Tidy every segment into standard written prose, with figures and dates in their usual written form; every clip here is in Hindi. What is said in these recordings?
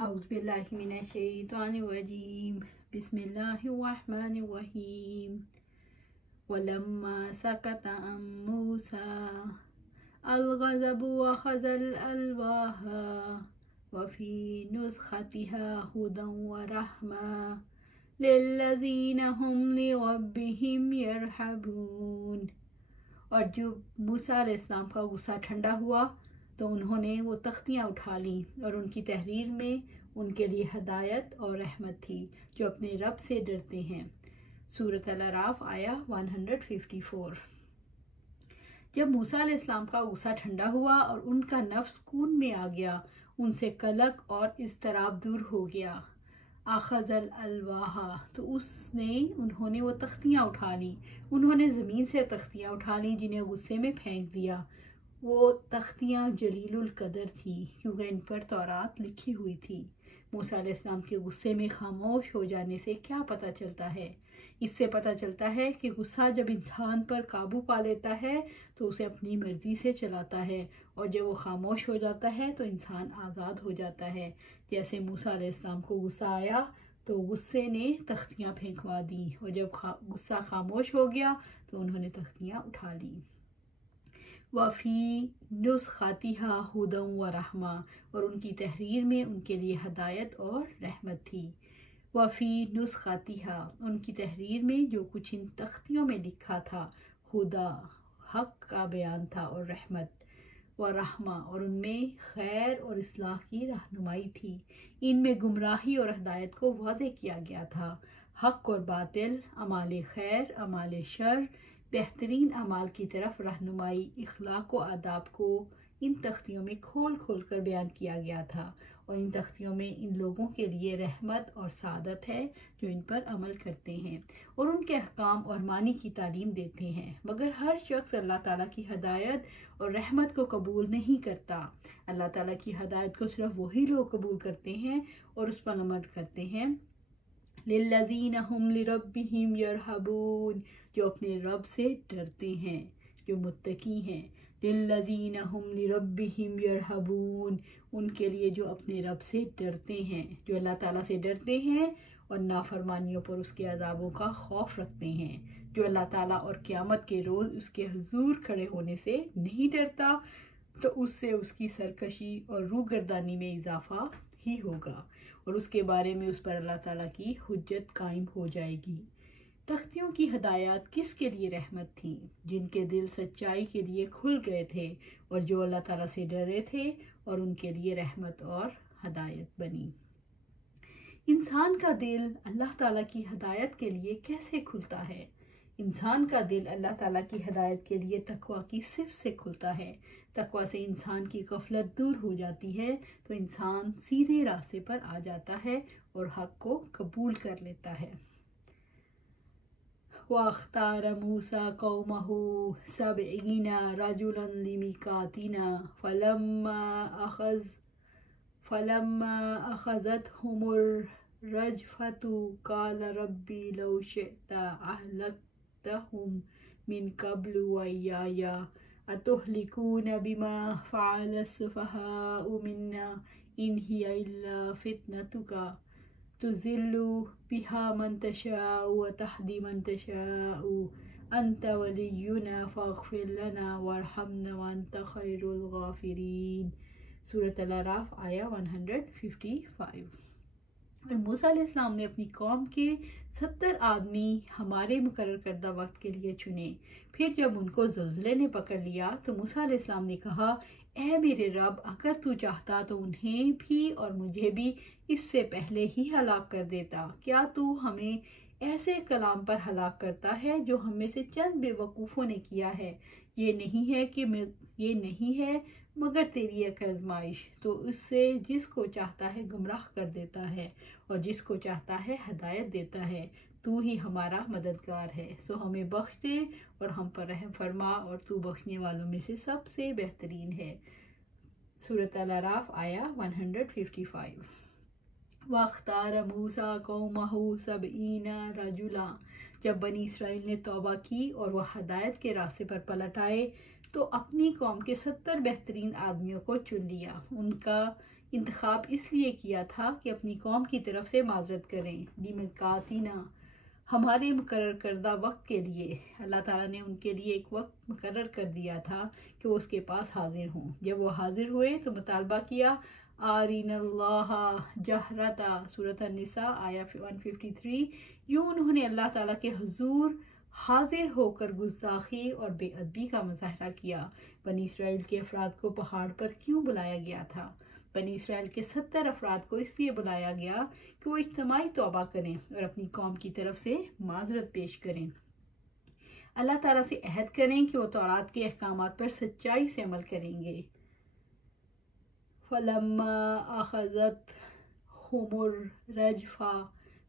औज़ुबिल्लाहिमिनश्शैतानिर्रजीम बिस्मिल्लाहिर्रहमानिर्रहीम वलम्मा सकता अन मूसा अल-ग़ज़बु वअख़ज़ल अल्वाहा वफ़ी नुस्ख़तिहा हुदन व रहमा लिल्लज़ीना हुम लिरब्बिहिम यरहबून। और जब मूसा अलैहिस्सलाम का गुस्सा ठंडा हुआ तो उन्होंने वो तख्तियाँ उठा लीं और उनकी तहरीर में उनके लिए हदायत और रहमत थी जो अपने रब से डरते हैं। सूरत अल-अराफ आया 154। जब मूसा अलैहिस्सलाम का गुस्सा ठंडा हुआ और उनका नफ्स सुकून में आ गया, उनसे कलक और इज़्तिराब दूर हो गया। अख़ज़ल अलवाहा तो उन्होंने वो तख्तियाँ उठा लीं। उन्होंने ज़मीन से तख्तियाँ उठा लीं जिन्हें गुस्से में फेंक दिया। वो तख्तियाँ जलीलुल कदर थी क्योंकि इन पर तौरात लिखी हुई थी। मूसा अलैहिस्सलाम के गुस्से में खामोश हो जाने से क्या पता चलता है? इससे पता चलता है कि गुस्सा जब इंसान पर काबू पा लेता है तो उसे अपनी मर्ज़ी से चलाता है, और जब वो खामोश हो जाता है तो इंसान आज़ाद हो जाता है। जैसे मूसा अलैहिस्सलाम को गुस्सा आया तो गुस्से ने तख्तियाँ फेंकवा दी, और जब गुस्सा खामोश हो गया तो उन्होंने तख्तियाँ उठा ली। वफ़ी नुस्ख़तिहा हुदन व रहमा और उनकी तहरीर में उनके लिए हदायत और रहमत थी। वफ़ी नुस्ख़तिहा उनकी तहरीर में जो कुछ इन तख्तियों में लिखा था, हुदा हक़ का बयान था, और रहमत व रहमा और उनमें खैर और इस्लाह की रहनुमाई थी। इनमें गुमराही और हदायत को वाज़ेह किया गया था। हक़ और बातिल, अमाल खैर अमाल शर, बेहतरीन अमाल की तरफ रहनुमाई, इखलाक व आदाब को इन तख्तियों में खोल खोल कर बयान किया गया था। और इन तख्तियों में इन लोगों के लिए रहमत और सादत है जो इन पर अमल करते हैं और उनके अहकाम और मानी की तालीम देते हैं। मगर हर शख्स अल्लाह ताला की हदायत और रहमत को कबूल नहीं करता। अल्लाह ताला की हदायत को सिर्फ वही लोग कबूल करते हैं और उस पर अमल करते हैं। लिल्लज़ीना हुम लिरब्बिहिम यरहबून जो अपने रब से डरते हैं, जो मुत्तकी हैं। लिल्लज़ीना हुम लिरब्बिहिम यरहबून उनके लिए जो अपने रब से डरते हैं, जो अल्लाह ताला से डरते हैं और नाफरमानियों पर उसके अज़ाबों का खौफ रखते हैं, जो अल्लाह ताला और क़यामत के रोज़ उसके हुज़ूर खड़े होने से नहीं डरता तो उससे उसकी सरकशी और रूगर्दानी में इजाफा ही होगा और उसके बारे में उस पर अल्लाह ताला की हुज्जत कायम हो जाएगी। तख्तियों की हदायत किसके लिए रहमत थी? जिनके दिल सच्चाई के लिए खुल गए थे और जो अल्लाह ताला से डरे थे, और उनके लिए रहमत और हदायत बनी। इंसान का दिल अल्लाह ताला की हदायत के लिए कैसे खुलता है? इंसान का दिल अल्लाह ताला की हदायत के लिए तकवा की सिफ़ से खुलता है। तकवा से इंसान की गफलत दूर हो जाती है तो इंसान सीधे रास्ते पर आ जाता है और हक़ को कबूल कर लेता है। वख्तार मूसा कौमहु सबईना रजुलन लिमीकातिना फलम्मा अख़ज़तहुमुर रजफ़तु क़ाल रब्बी लौ शि'ता अहलक्तहुम मिन क़ब्लु व इय्याया अतुहलिकूना बिमा फ़अलस सुफ़हाउ मिन्ना इन हिया इल्ला फ़ितनतुका तुज़िल्लु बिहा मन तशाउ व तहदी मन तशाउ अंत वलियुना फ़ग़फ़िर लना वरहमना व अंत खैरुल गाफ़िरीन। सूरत अल-अराफ आया 155। और मूसा अलैहिस्सलाम ने अपनी कौम के 70 आदमी हमारे मुकर्रर करदा वक्त के लिए चुने। फिर जब उनको ज़ल्ज़ले ने पकड़ लिया तो मूसा अलैहिस्सलाम ने कहा, ऐ मेरे रब, अगर तू चाहता तो उन्हें भी और मुझे भी इससे पहले ही हलाक कर देता। क्या तू हमें ऐसे कलाम पर हलाक करता है जो हम में से चंद बेवकूफ़ों ने किया है? ये नहीं है मगर तेरी एक आज़माइश, तो उससे जिसको चाहता है गुमराह कर देता है और जिसको चाहता है हदायत देता है। तू ही हमारा मददगार है, सो हमें बख्श दे और हम पर रहम फरमा, और तू बख्शने वालों में से सबसे बेहतरीन है। सूरत अल-अराफ आया 155। वख्तार मूसा कौमहु सबईना रजुला जब बनी इसराइल ने तौबा की और वह हदायत के रास्ते पर पलट आए तो अपनी कौम के 70 बेहतरीन आदमियों को चुन लिया। उनका इंतखाब इसलिए किया था कि अपनी कौम की तरफ से माजरत करें। लिमिकातीना, हमारे मुकर्रर करदा वक्त के लिए। अल्लाह ताला ने उनके लिए एक वक्त मुकर्रर कर दिया था कि वो उसके पास हाजिर हों। जब वो हाजिर हुए तो मुतालबा किया, आरिनल्लाह जहरता, सूरत निसा आया 153। यूँ उन्होंने अल्लाह ताला के हुजूर हाजिर होकर गुस्ताखी और बेअदबी का मुजाहरा किया। बनी इसराइल के अफराद को पहाड़ पर क्यों बुलाया गया था? बनी इसराइल के 70 अफराद को इसलिए बुलाया गया कि वो इज्तिमाई तौबा करें और अपनी कौम की तरफ से माजरत पेश करें। अल्लाह ताला से अहद करें कि वो तौरात के अहकामात पर सच्चाई से अमल करेंगे। फलम्मा अखज़त हुमुर रजफा,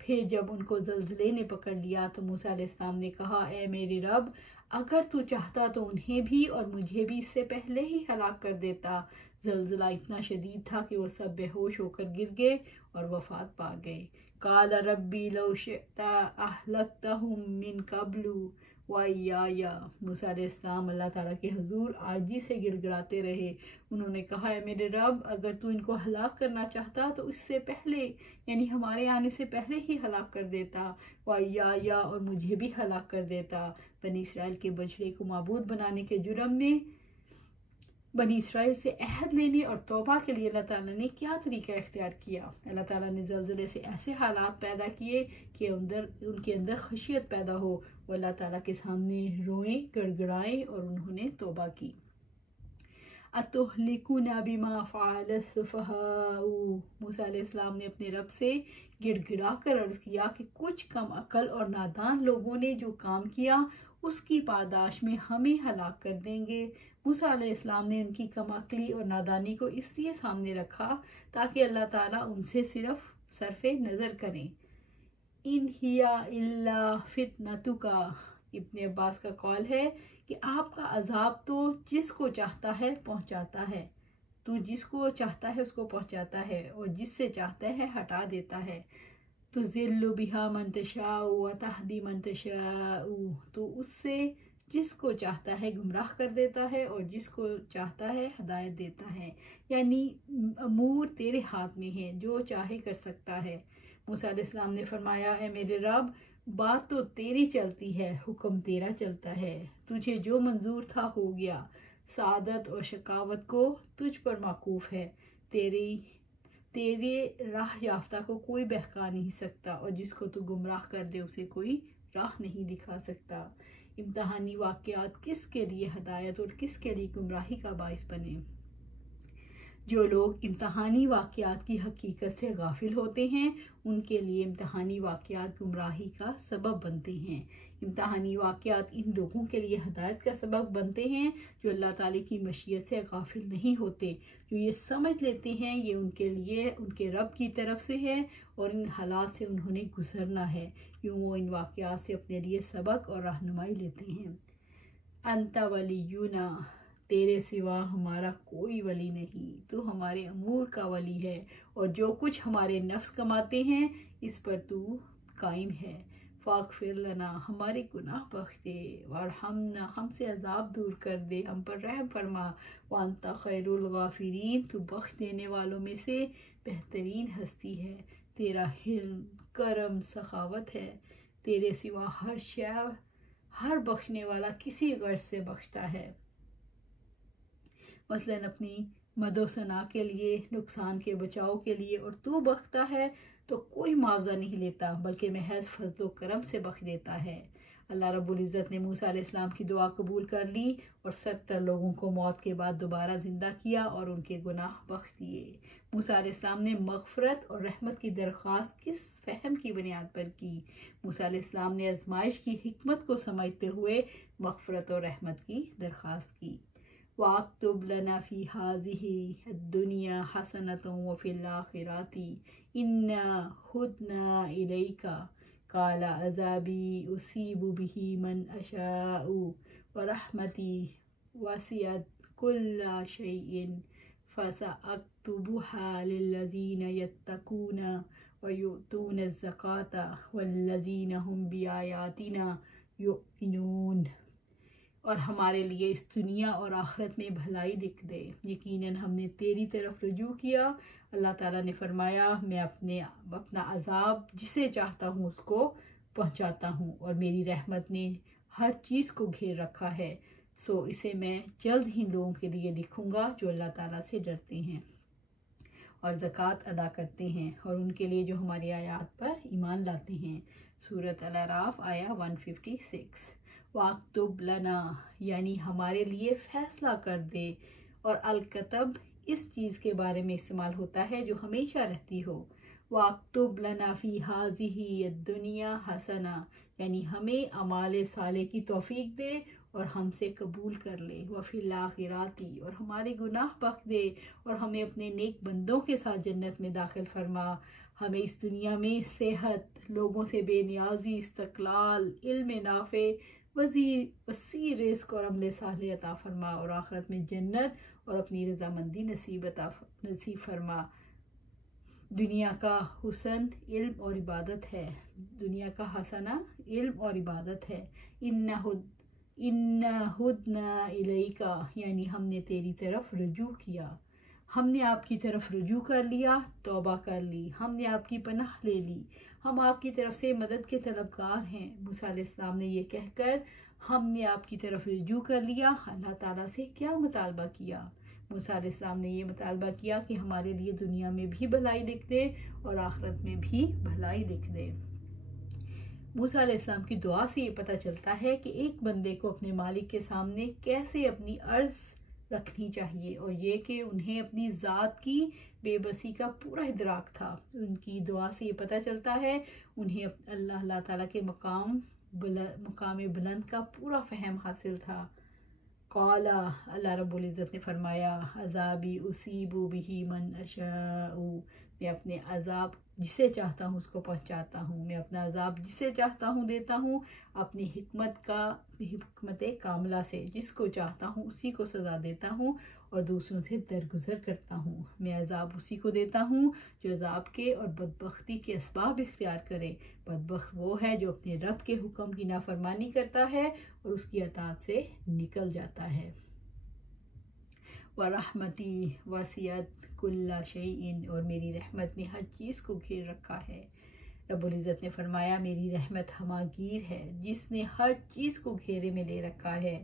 फिर जब उनको ज़ल्ज़ले ने पकड़ लिया तो मूसा अलैहिस्सलाम ने कहा, ए मेरे रब, अगर तू चाहता तो उन्हें भी और मुझे भी इससे पहले ही हलाक कर देता। ज़ल्ज़ला इतना शदीद था कि वो सब बेहोश होकर गिर गए और वफात पा गए। काल रब्बी लौ शिअता अहलक्तहुम मिन क़ब्लु वइय्या, मूसा अलैहिस्सलाम अल्लाह ताला के हुजूर आजी से गिड़गिड़ाते रहे। उन्होंने कहा, है मेरे रब, अगर तू इनको हलाक करना चाहता तो इससे पहले, यानी हमारे आने से पहले ही हलाक कर देता। वइय्या, और मुझे भी हलाक कर देता। बनी इसराइल के बछड़े को माबूद बनाने के जुर्म में बनी इसराइल से अहद लेने और तौबा के लिए अल्लाह ताला ने क्या तरीका इख्तियार किया? अल्लाह ताला ने ज़ल्ज़ले से ऐसे हालात पैदा किए कि उनके अंदर खशियत पैदा हो, वो अल्लाह ताला के सामने रोएं, गड़गड़ाएं और उन्होंने तौबा की। अतुहलिकुना बिमा फ़अल सुफ़हाउ, मूसा अलैहिस्सलाम ने अपने रब से गिड़गिड़ा कर अर्ज़ किया कि कुछ कम अकल और नादान लोगों ने जो काम किया उसकी पादाश में हमें हलाक कर देंगे। मूसा अलैहिस्सलाम ने उनकी कमअक्ली और नादानी को इसलिए सामने रखा ताकि अल्लाह ताला उनसे सिर्फ सरफे नज़र करें। इन हिया इल्ला फितनतुका, इब्ने अब्बास का कौल है कि आपका अजाब तो जिसको चाहता है पहुंचाता है, तू जिसको चाहता है उसको पहुंचाता है और जिससे चाहता है हटा देता है। तो ज़िल्लु बिहा मन तशाउ व तहदी मन तशाउ, तो उससे जिसको चाहता है गुमराह कर देता है और जिसको चाहता है हदायत देता है। यानी अमूर तेरे हाथ में है, जो चाहे कर सकता है। मूसा अलैहिस्सलाम ने फरमाया, है मेरे रब, बात तो तेरी चलती है, हुक्म तेरा चलता है। तुझे जो मंजूर था हो गया। सादत और शकावत को तुझ पर माकूफ है। तेरे राह याफ्ता को कोई बहका नहीं सकता और जिसको तू गुमराह कर दे उसे कोई राह नहीं दिखा सकता। इम्तहानी वाक़यात किसके लिए हदायत और किसके लिए गुमराही का बाइस बने? जो लोग इम्तहानी वाक़यात की हकीकत से गाफिल होते हैं उनके लिए इम्तहानी वाक़यात गुमराही का सबब बनते हैं। इम्तहानी वाक़यात इन लोगों के लिए हदायत का सबब बनते हैं जो अल्लाह ताला की मशीयत से गाफिल नहीं होते, जो ये समझ लेते हैं ये उनके लिए उनके रब की तरफ से है और इन हालात से उन्होंने गुजरना है। यूँ वो इन वाक़यात से अपने लिए सबक और रहनुमाई लेते हैं। अंता वलीयुना, तेरे सिवा हमारा कोई वली नहीं, तू हमारे अमूर का वली है और जो कुछ हमारे नफ्स कमाते हैं इस पर तू कायम है। फ़ाग़फ़िर लना, हमारे गुनाह बख्श दे, और हमसे अजाब दूर कर दे, हम पर रहम फरमा। वांता खैरुल गाफिरीन, तू बख्श देने वालों में से बेहतरीन हस्ती है। तेरा हिल्म, करम, सखावत है। तेरे सिवा हर बख्शने वाला किसी गर्ज से बख्शता है। मसलन अपनी मदो सना के लिए, नुकसान के बचाव के लिए, और तू बख्शता है तो कोई मुआवजा नहीं लेता बल्कि महज फजल करम से बख्श देता है। अल्लाह रब्बुल इज़्ज़त ने मूसा अलैहिस्सलाम की दुआ कबूल कर ली और 70 लोगों को मौत के बाद दोबारा ज़िंदा किया और उनके गुनाह बख्श दिए। मूसा अलैहिस्सलाम ने मग़फ़िरत और रहमत की दरख्वास्त किस फ़हम की बुनियाद पर की? मूसा अलैहिस्सलाम ने आज़माइश की हिकमत को समझते हुए मग़फ़िरत और रहमत की दरख्वास्त की। वाक्तुब लना फ़ी हाज़िही दुनिया हसनतुन व फ़िल आखिरति इन्ना हुदना इलैका काला अज़ाबी उसीबु बिही मन अशाउ व रहमती वसिअत कुल्ला शैइन फसअक्तुबुहा लिल्लज़ीना यत्तक़ूना व युअतूना ज़काता वल्लज़ीना हुम बिआयातिना युमिनून। और हमारे लिए इस दुनिया और आखिरत में भलाई लिख दे। यकीनन हमने तेरी तरफ रुजू किया। अल्लाह ताला ने फरमाया, मैं अपना अज़ाब जिसे चाहता हूँ उसको पहुँचाता हूँ और मेरी रहमत ने हर चीज़ को घेर रखा है। सो इसे मैं जल्द ही लोगों के लिए लिखूँगा जो अल्लाह ताला से डरते हैं और ज़कात अदा करते हैं और उनके लिए जो हमारी आयात पर ईमान लाते हैं। सूरत अल-अराफ आया 156। वाक्तुब लना यानी हमारे लिए फ़ैसला कर दे, और अल-कतब इस चीज़ के बारे में इस्तेमाल होता है जो हमेशा रहती हो। वाक्तुब लना फ़ी हाज़िही दुनिया हसना यानी हमें अमाल साले की तौफीक दे और हमसे कबूल कर ले। वफ़िल आखिराती और हमारे गुनाह बख्श दे और हमें अपने नेक बंदों के साथ जन्नत में दाखिल फरमा। हमें इस दुनिया में सेहत, लोगों से बेनियाजी, इस्तक़लाल, इल्म नाफ़े, वसी रिज़्क़ और अमल साले अता फरमा और आखिरत में जन्नत और अपनी रज़ामंदी नसीब फरमा। दुनिया का हुसन इल्म और इबादत है। दुनिया का हसना इल्म और इबादत है। इन्ना हुदना इलैका यानी हमने तेरी तरफ रुजू किया। हमने आपकी तरफ रुजू कर लिया, तौबा कर ली, हमने आपकी पनाह ले ली, हम आपकी तरफ से मदद के तलबगार हैं। मूसा अलैहिस्सलाम ने यह कहकर हमने आपकी तरफ रुजू कर लिया अल्लाह ताला से क्या मुतालबा किया। मूसा अलैहिस्सलाम ने यह मुतालबा किया कि हमारे लिए दुनिया में भी भलाई लिख दे और आखिरत में भी भलाई लिख दे। मूसा अलैहिस्सलाम की दुआ से ये पता चलता है कि एक बंदे को अपने मालिक के सामने कैसे अपनी अर्ज़ रखनी चाहिए और ये कि उन्हें अपनी ज़ात की बेबसी का पूरा इदराक था। उनकी दुआ से ये पता चलता है उन्हें अल्लाह ताला के मकाम बुलंद का पूरा फ़हम हासिल था। कौला अल्लाह रब्बुल इज़्ज़त ने फरमाया, अज़ाबी उसीबु बिही मन अशाउ मैं अपने अज़ाब जिसे चाहता हूँ उसको पहुँचाता हूँ। मैं अपना अज़ाब जिसे चाहता हूँ देता हूँ, अपनी हिकमत कामला से जिसको चाहता हूँ उसी को सज़ा देता हूँ और दूसरों से दरगुजर करता हूँ। मैं अज़ाब उसी को देता हूँ जो अज़ाब के और बदबख्ती के असबाब इख्तियार करे। बदबख्त वो है जो अपने रब के हुक्म की नाफरमानी करता है और उसकी अताअत से निकल जाता है। व रहमती वसियत कुल्ला शैइन और मेरी रहमत ने हर चीज़ को घेर रखा है। रब्बुल इज़्ज़त ने फरमाया, मेरी रहमत हमागीर है जिसने हर चीज़ को घेरे में ले रखा है।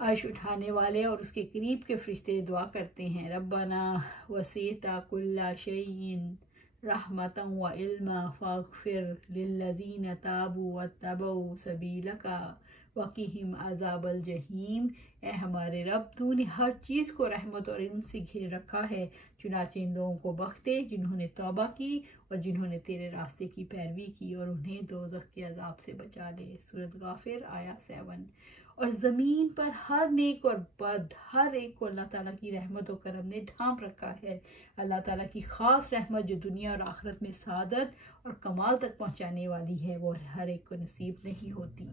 अर्श उठाने वाले और उसके करीब के फरिश्ते दुआ करते हैं, रब्बना वसीता कुल्ला शैइन रहमतन व इल्मा फ़ग़फ़िर लिल्लज़ीना ताबू वत्तबऊ सबीलका वक़िहिम अज़ाबल जहीम। ए हमारे रब, तूने हर चीज़ को रहमत और इल्म से घेर रखा है, चुनाचे इन लोगों को बख्श दे जिन्होंने तौबा की और जिन्होंने तेरे रास्ते की पैरवी की और उन्हें दोज़ख के अज़ाब से बचा ले। सूरत गाफिर आया 7। और ज़मीन पर हर नेक और बद हर एक को अल्लाह ताला की रहमत और करम ने ढांप रखा है। अल्लाह ताला की ख़ास रहमत जो दुनिया और आखिरत में सादत और कमाल तक पहुँचाने वाली है वो हर एक को नसीब नहीं होती।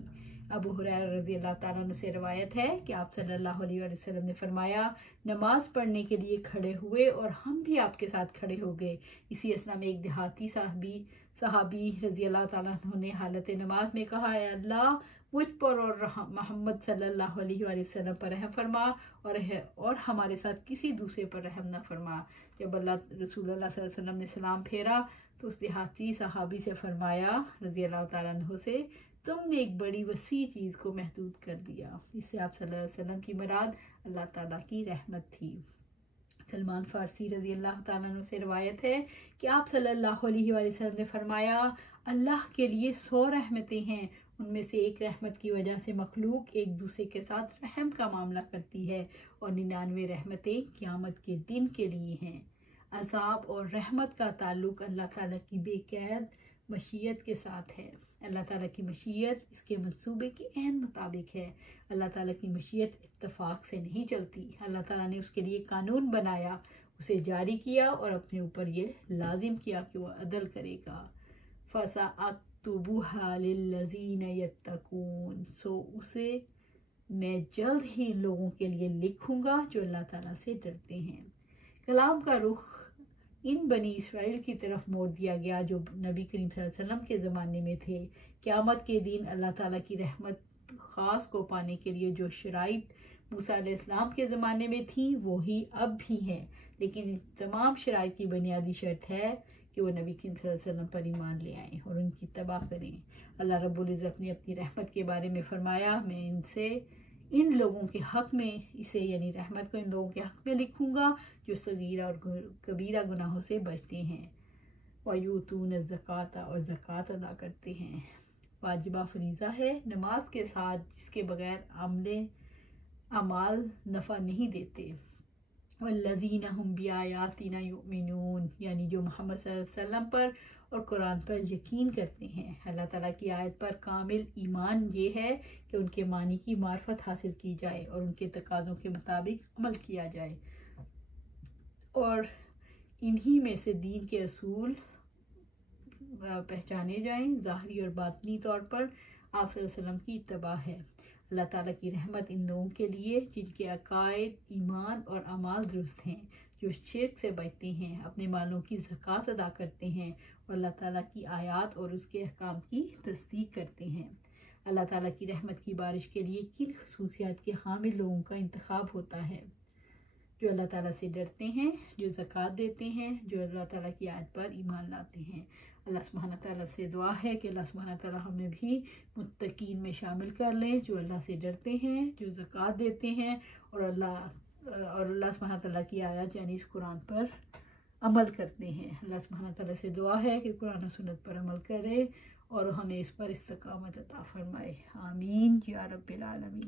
अबू हुरैरा रज़ी अल्लाह ताला अन्हु से रवायत है कि आप सल्लल्लाहु अलैहि वसल्लम ने फरमाया, नमाज पढ़ने के लिए खड़े हुए और हम भी आपके साथ खड़े हो गए। इसी असना में एक देहाती सहाबी रज़ी अल्लाह ताला अन्हु ने हालत नमाज में कहा, अल्लाह मुझ पर और मोहम्मद सल्लल्लाहु अलैहि वसल्लम पर रहम फरमा और हमारे साथ किसी दूसरे पर रहम न फरमा। जब रसूलुल्लाह सल्लल्लाहु अलैहि वसल्लम ने सलाम फेरा तो उस देहाती सहाबी से फरमाया रज़ी अल्लाह ताला अन्हु से, तुमने एक बड़ी वसी चीज़ को महदूद कर दिया। इससे आप सल्लल्लाहु अलैहि वसल्लम की मुराद अल्लाह ताला की रहमत थी। सलमान फ़ारसी रज़ी अल्लाह ताला अन्हु से रवायत है कि आप सल्लल्लाहु अलैहि वसल्लम ने फरमाया, अल्लाह के लिए 100 रहमतें हैं, उनमें से एक रहमत की वजह से मखलूक एक दूसरे के साथ रहम का मामला करती है और 99 रहमतें क़यामत के दिन के लिए हैं। अज़ाब और रहमत का ताल्लुक़ अल्लाह ताला की बेक़ैद मशीयत के साथ है। अल्लाह ताला की मशीयत इसके मंसूबे के ऐन मुताबिक है। अल्लाह ताला की मशीयत इत्तफाक से नहीं चलती। अल्लाह ताला ने उसके लिए कानून बनाया, उसे जारी किया और अपने ऊपर ये लाजिम किया कि वह अदल करेगा। फ़सअक्तुबुहा लिल्लज़ीना यत्तकून, सो उसे मैं जल्द ही लोगों के लिए लिखूँगा जो अल्लाह ताला से डरते हैं। कलाम का रुख इन बनी इसराइल की तरफ मोड़ दिया गया जो नबी करीम सल्लल्लाहु अलैहि वसल्लम के ज़माने में थे। क़यामत के दिन अल्लाह ताला की रहमत ख़ास को पाने के लिए जो शराइत मूसा अलैहिस्सलाम के ज़माने में थी वो ही अब भी हैं, लेकिन इन तमाम शराइत की बुनियादी शर्त है कि वो नबी सल्लल्लाहु अलैहि वसल्लम पर ईमान ले आएँ और उनकी तबाह करें। अल्लाह रब्बुल इज़्ज़त ने अपनी रहमत के बारे में फ़रमाया, मैं इनसे इन लोगों के हक़ में इसे यानी रहमत को इन लोगों के हक़ में लिखूँगा जो सगीरा और कबीरा गुनाहों से बचते हैं, वयूतून ज़काता और ज़कात अदा करते हैं। वाजिबा फरीज़ा है नमाज के साथ जिसके बग़ैर अमाल नफ़ा नहीं देते। वल्लज़ीना हुम बिआयातिना युमिनून, यानी जो मोहम्मद सल्लल्लाहु अलैहि वसल्लम पर और कुरान पर यकीन करते हैं। अल्लाह ताला की आयत पर कामिल ईमान ये है कि उनके मानी की मार्फत हासिल की जाए और उनके तकाज़ों के मुताबिक अमल किया जाए, और इन्हीं में से दीन के असूल पहचाने जाएं। ज़ाहरी और बातनी तौर पर आप सल्लल्लाहु अलैहि वसल्लम की इत्तबा है। अल्लाह ताला की रहमत इन लोगों के लिए जिनके अकायद, ईमान और अमाल दुरुस्त हैं, जो शिर्क से बचते हैं, अपने मालों की ज़कात अदा करते हैं और अल्लाह ताला की आयात और उसके अहकाम की तस्दीक करते हैं। अल्लाह ताला की रहमत की बारिश के लिए किन खुसूसियात के हामिल लोगों का इंतखाब होता है? जो अल्लाह ताला से डरते हैं, जो ज़कात देते हैं, जो अल्लाह ताला की आयत पर ईमान लाते हैं। अल्लाह सुब्हाना ताला से दुआ है कि अल्लाह सुब्हाना ताला हमें भी मुत्तकीन में शामिल कर लें, जो अल्लाह से डरते हैं, जो ज़कात देते हैं और अल्लाह सुब्हाना ताला की आयत यानी इस कुरान पर अमल करते हैं। अल्लाह सुब्हाना ताला से दुआ है कि कुरान और सुन्नत पर अमल करे और हमें इस पर इस्तकामत अता फरमाए। आमीन या रब्बिल आलमीन।